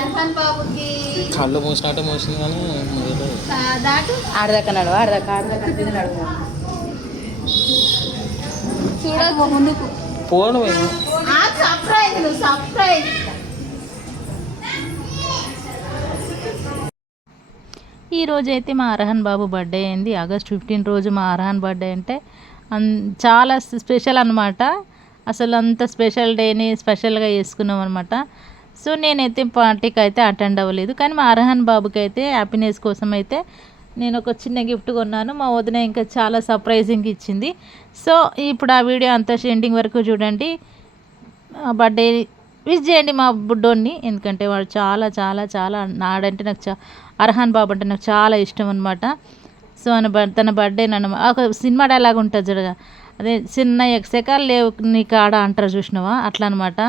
అర్హన్ బాబుకి కళ్ళు మూసినట్టు మూసింది కానీ దాటు ఆడదాకా నడువు ఆడదాకా నడువు చూడకు ముందుకు పోను సర్ప్రైజ్ నువ్వు సర్ప్రైజ్. ఈరోజు అయితే మా అర్హన్ బాబు బర్త్డే అయింది. ఆగస్ట్ 15 రోజు మా అర్హన్ బర్త్డే అంటే చాలా స్పెషల్ అనమాట. అసలు అంత స్పెషల్ డేని స్పెషల్గా చేసుకున్నాం అనమాట. సో నేనైతే పార్టీకి అయితే అటెండ్ అవ్వలేదు, కానీ మా అర్హన్ బాబుకి అయితే హ్యాపీనెస్ కోసం అయితే నేను ఒక చిన్న గిఫ్ట్ కొన్నాను. మా వదిన ఇంకా చాలా సర్ప్రైజింగ్ ఇచ్చింది. సో ఇప్పుడు ఆ వీడియో అంతా ఎండింగ్ వరకు చూడండి. బర్త్డే విష్ చేయండి మా బుడ్డోన్ని, ఎందుకంటే వాడు చాలా చాలా చాలా నాడంటే నాకు అర్హన్ బాబు అంటే నాకు చాలా ఇష్టం అనమాట. సో తన బర్త్డే నన్ను ఒక సినిమా డైలాగ్ ఉంటుంది చూడగా, అదే చిన్న ఎక్సెకాలు లేవు నీకు ఆడ అంటారు చూసినావా, అట్లా అనమాట.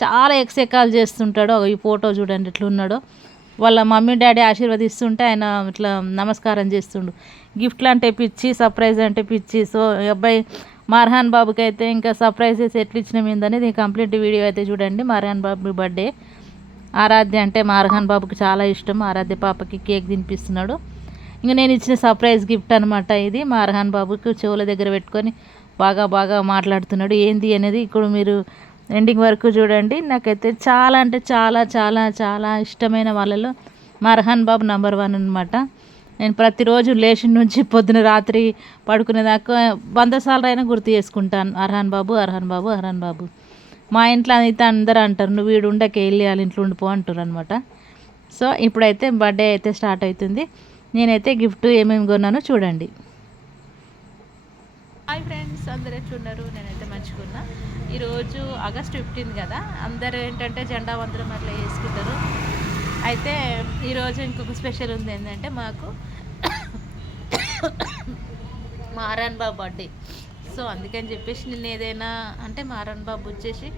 చాలా ఎక్సెకాలు చేస్తుంటాడు. ఈ ఫోటో చూడండి ఎట్లా ఉన్నాడో. వాళ్ళ మమ్మీ డాడీ ఆశీర్వదిస్తుంటే ఆయన ఇట్లా నమస్కారం చేస్తుండు. గిఫ్ట్లు అంటే పిచ్చి, సర్ప్రైజ్ అంటే పిచ్చి. సో ఈ అబ్బాయి మా అర్హన్ బాబుకి అయితే ఇంకా సర్ప్రైజెస్ ఎట్లు ఇచ్చినాం ఏందనేది కంప్లీట్ వీడియో అయితే చూడండి. మా అర్హన్ బాబు బర్త్డే. ఆరాధ్య అంటే మా అర్హన్ బాబుకి చాలా ఇష్టం. ఆరాధ్య పాపకి కేక్ తినిపిస్తున్నాడు. ఇంకా నేను ఇచ్చిన సర్ప్రైజ్ గిఫ్ట్ అనమాట ఇది. మా అర్హన్ బాబుకి చెవుల దగ్గర పెట్టుకొని బాగా బాగా మాట్లాడుతున్నాడు. ఏంది అనేది ఇప్పుడు మీరు ఎండింగ్ వరకు చూడండి. నాకైతే చాలా అంటే చాలా చాలా చాలా ఇష్టమైన వాళ్ళలో మా అర్హన్ బాబు నెంబర్ 1 అనమాట. నేను ప్రతిరోజు లేచిన నుంచి పొద్దున రాత్రి పడుకునేదాకా 100 సార్లు అయినా గుర్తు చేసుకుంటాను అర్హన్ బాబు అర్హన్ బాబు అర్హన్ బాబు. మా ఇంట్లో అయితే అందరూ అంటారు నువ్వు వీడు ఉండకే వెళ్ళి వాళ్ళ ఇంట్లో ఉండిపో అంటారు అనమాట. సో ఇప్పుడైతే బర్త్డే అయితే స్టార్ట్ అవుతుంది. నేనైతే గిఫ్ట్ ఏమేమి కొన్నానో చూడండి. హాయ్ ఫ్రెండ్స్, అందరూ ఎట్లున్నారు? నేనైతే మంచిగున్నా. ఈరోజు ఆగస్ట్ 15 కదా, అందరూ ఏంటంటే జెండా వందనం అట్లా వేసుకుంటారు. అయితే ఈరోజు ఇంకొక స్పెషల్ ఉంది. ఏంటంటే మాకు మా అర్హన్ బాబు బర్త్డే. సో అందుకని చెప్పేసి నేను ఏదైనా అంటే మా అర్హన్ బాబు వచ్చేసి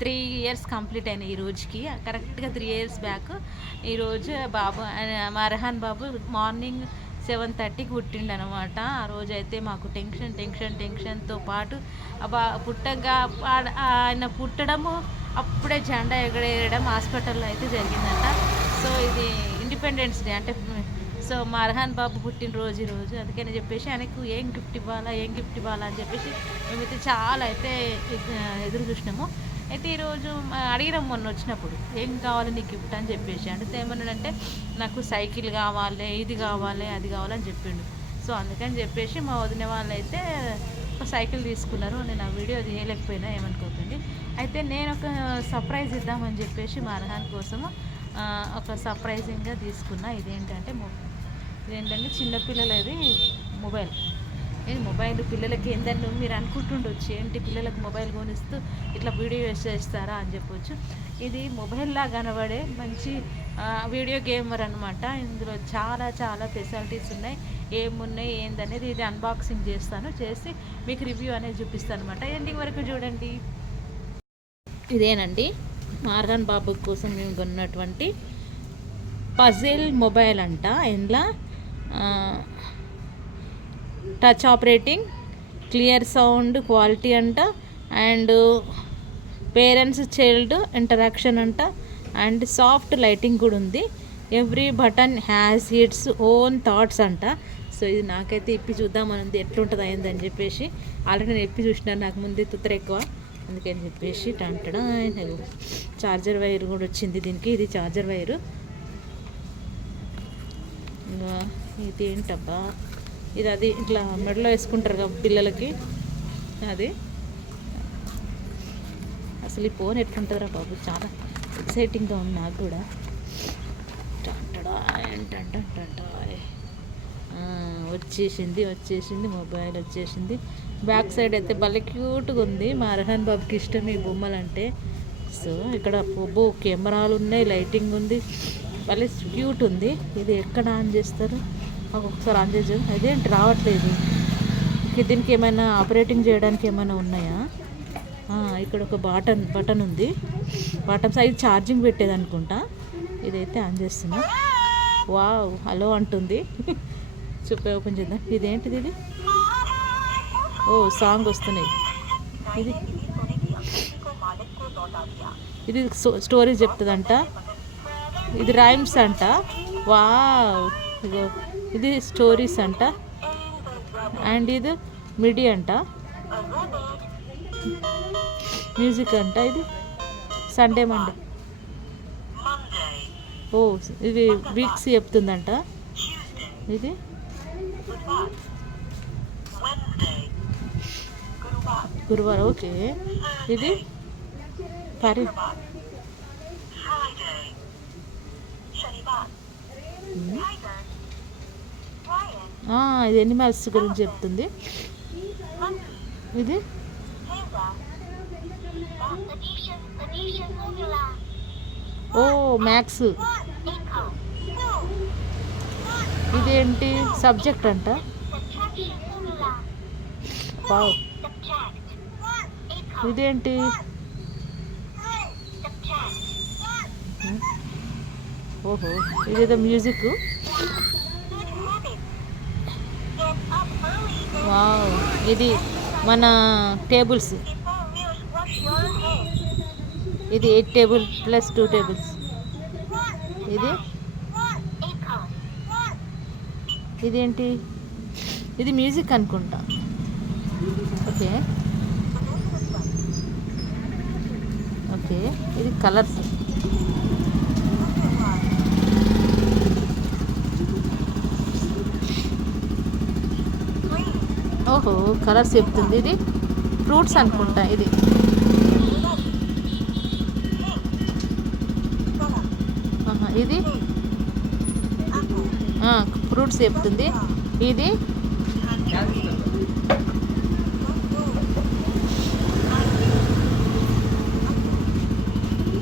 3 ఇయర్స్ కంప్లీట్ అయినాయి ఈ రోజుకి. కరెక్ట్గా 3 ఇయర్స్ బ్యాక్ ఈరోజు బాబు మా అర్హన్ బాబు మార్నింగ్ 7:30కి పుట్టిండు అనమాట. ఆ రోజు అయితే మాకు టెన్షన్తో పాటు పుట్టగా ఆయన పుట్టడము అప్పుడే జెండా ఎగరేయడం హాస్పిటల్లో అయితే జరిగిందంట. సో ఇది ఇండిపెండెన్స్ డే అంటే సో మా అర్హన్ బాబు పుట్టినరోజు ఈరోజు. అందుకని చెప్పేసి ఆయనకు ఏం గిఫ్ట్ ఇవ్వాలా అని చెప్పేసి మేమైతే చాలా అయితే ఎదురు చూసినాము. అయితే ఈరోజు అడిగినాం మొన్న వచ్చినప్పుడు ఏం కావాలి నీకు గిఫ్ట్ అని చెప్పేసి. అంటే ఏమన్నాడంటే నాకు సైకిల్ కావాలి, ఇది కావాలి, అది కావాలని చెప్పిండు. సో అందుకని చెప్పేసి మా వదిన వాళ్ళు అయితే ఒక సైకిల్ తీసుకున్నారు. నేను ఆ వీడియో తీయలేకపోయినా ఏమనుకోకండి. అయితే నేను ఒక సర్ప్రైజ్ ఇద్దామని చెప్పేసి మా అర్హన్ కోసము ఒక సర్ప్రైజింగ్గా తీసుకున్నా. ఇదేంటంటే చిన్నపిల్లలది మొబైల్. మొబైల్ పిల్లలకి ఏంటంటే మీరు అనుకుంటుండొచ్చు ఏంటి పిల్లలకు మొబైల్ కొనిస్తూ ఇట్లా వీడియో చేస్తారా అని చెప్పొచ్చు. ఇది మొబైల్లా కనబడే మంచి వీడియో గేమర్ అనమాట. ఇందులో చాలా చాలా ఫెసిలిటీస్ ఉన్నాయి. ఏమున్నాయి ఏందనేది ఇది అన్బాక్సింగ్ చేస్తాను, చేసి మీకు రివ్యూ అనేది చూపిస్తాను అనమాట. ఎండింగ్ వరకు చూడండి. ఇదేనండి మా అర్హన్ బాబు కోసం మేము కొన్నటువంటి పజిల్ మొబైల్ అంట. ఇందులో touch operating, clear sound quality అంట, అండ్ పేరెంట్స్ చైల్డ్ ఇంటరాక్షన్ అంట, అండ్ సాఫ్ట్ లైటింగ్ కూడా ఉంది. Every button has its own thoughts అంట. సో ఇది నాకైతే ఇప్పి చూద్దామని ఉంది ఎట్లుంటుంది అయిందని చెప్పేసి. ఆల్రెడీ నేను ఇప్పి చూసినాను, నాకు ముందే తుత్తర ఎక్కువ, అందుకని చెప్పేసి టంటడా చార్జర్ వైర్ కూడా వచ్చింది దీనికి. ఇది చార్జర్ వైరు. ఇంకా ఇది ఏంటబ్బా, ఇది అది ఇట్లా మెడలో వేసుకుంటారు కదా పిల్లలకి, అది అసలు ఈ ఫోన్ ఎట్లుంటుందిరా బాబు, చాలా ఎక్సైటింగ్గా ఉంది నాకు కూడా. వచ్చేసింది మొబైల్ వచ్చేసింది. బ్యాక్ సైడ్ అయితే భలే క్యూట్గా ఉంది. మా అర్హన్ బాబుకి ఇష్టం ఈ బొమ్మలు అంటే. సో ఇక్కడ కెమెరాలు ఉన్నాయి, లైటింగ్ ఉంది, భలే క్యూట్ ఉంది. ఇది ఎక్కడ ఆన్ చేస్తారు, ఒకసారి ఆన్ చేసారు. అదేంటి రావట్లేదు. దీనికి ఏమైనా ఆపరేటింగ్ చేయడానికి ఏమైనా ఉన్నాయా? ఇక్కడ ఒక బటన్ ఉంది. బటన్ సైజ్ ఛార్జింగ్ పెట్టేది అనుకుంటా. ఇదైతే ఆన్ చేస్తున్నా. వావ్, హలో అంటుంది. చూపే ఓపెన్ చేద్దాం. ఇదేంటిది ఇది? ఓ సాంగ్ వస్తున్నాయి. ఇది స్టోరీ చెప్తుందంట. ఇది రైమ్స్ అంట. వావ్, ఇగో ఇది స్టోరీస్ అంట. అండ్ ఇది మిడి అంట, మ్యూజిక్ అంట. ఇది సండే మండే. ఓ, ఇది వీక్స్ చెప్తుందంట. ఇది గురువారం. ఓకే, ఇది ఇది ఎనిమల్స్ గురించి చెప్తుంది. ఇది ఓ మ్యాథ్స్. ఇదేంటి సబ్జెక్ట్ అంట. వావ్, ఇదేంటి ఓహో, ఇదేదో మ్యూజిక్. వావ్, ఇది మన టేబుల్స్. ఇది 8 టేబుల్ ప్లస్ 2 టేబుల్స్. ఇదేంటి, ఇది మ్యూజిక్ అనుకుంటా. ఓకే ఓకే, ఇది కలర్స్. ఓహో, కలర్స్ చెప్తుంది. ఇది ఫ్రూట్స్ అనుకుంటా. ఇది ఇది ఫ్రూట్స్ చెప్తుంది. ఇది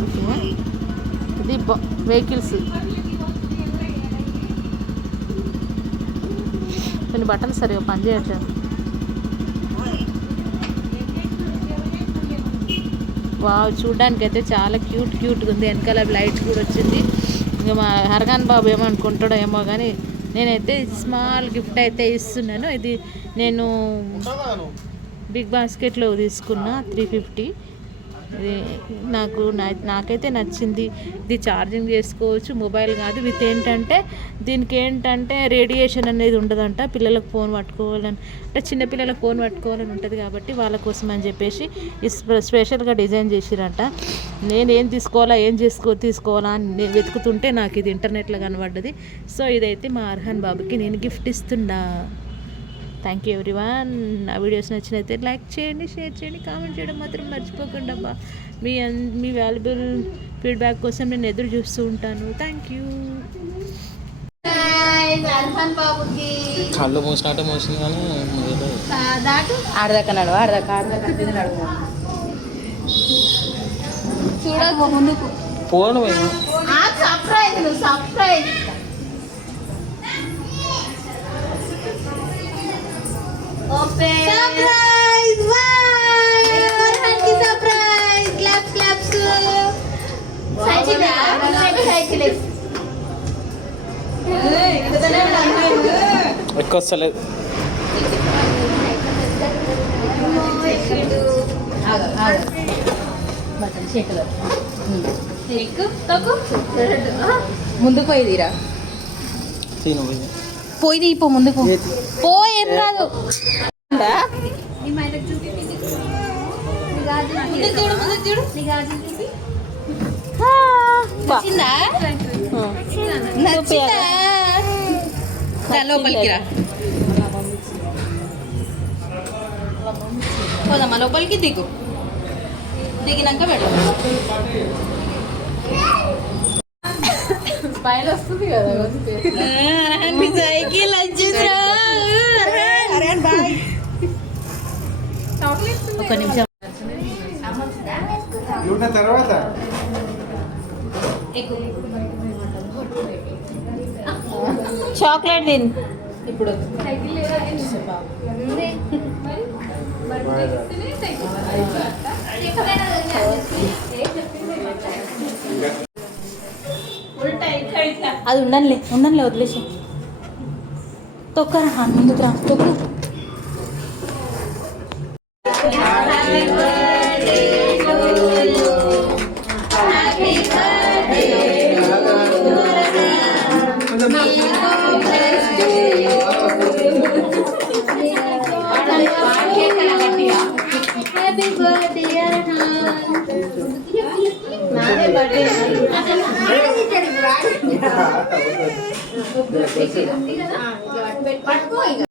ఓకే, ఇది వెహికల్స్. కొన్ని బట్టలు సరిగా పనిచేయట్లేదు. వావ్, చూడ్డానికి అయితే చాలా క్యూట్గా ఉంది. వెనకాల లైట్ కూడా వచ్చింది. ఇంకా మా హర్గాన్ బాబు ఏమనుకుంటాడో ఏమో కానీ నేనైతే స్మాల్ గిఫ్ట్ అయితే ఇస్తున్నాను. ఇది నేను బిగ్ బాస్కెట్లో తీసుకున్న 350. ఇది నాకైతే నచ్చింది. ఇది ఛార్జింగ్ చేసుకోవచ్చు, మొబైల్ కాదు. విత్ ఏంటంటే దీనికి ఏంటంటే రేడియేషన్ అనేది ఉండదంట. పిల్లలకు ఫోన్ పట్టుకోవాలని అంటే చిన్నపిల్లలకు ఫోన్ పట్టుకోవాలని ఉంటుంది కాబట్టి వాళ్ళ కోసం అని చెప్పేసి స్పెషల్గా డిజైన్ చేసిరంట. నేను ఏం తీసుకోవాలా అని వెతుకుతుంటే నాకు ఇది ఇంటర్నెట్లో కనబడ్డది. సో ఇదైతే మా అర్హాన్ బాబుకి నేను గిఫ్ట్ ఇస్తున్నా. Thank you everyone. నా వీడియోస్ నచ్చినైతే లైక్ చేయండి, షేర్ చేయండి, కామెంట్ చేయడం మాత్రం మర్చిపోకండి అబ్బా. మీ వాల్యుబుల్ ఫీడ్బ్యాక్ కోసం నేను ఎదురు చూస్తూ ఉంటాను. Thank you. కళ్ళు మూసినట్టు మూసింది కానీ ఆడదాకా చూడకు ముందుకు. Phone surprise. Surprise! Wow! Surprise! Claps. Cycle. ఎక్కువ వస్తలేదు. ముందుకు పోయిదిరా, పోయి పో ముందుకు పో. ఏం రాదు. లోపలికి రా, పోదమ్మా లోపలికి. దిగినాక వెళ్ళు. పైన వస్తుంది కదా సైకిల్ వచ్చిందిరా. ఒక నిమిషం తర్వాత చాక్లెట్ తిని ఇప్పుడు అది ఉండనులే వదిలేసి తొక్కరా ముందుకు రా తొక్కు. Happy birthday Arhan. నాదే బర్త్డే. పట్టుకో ఇక.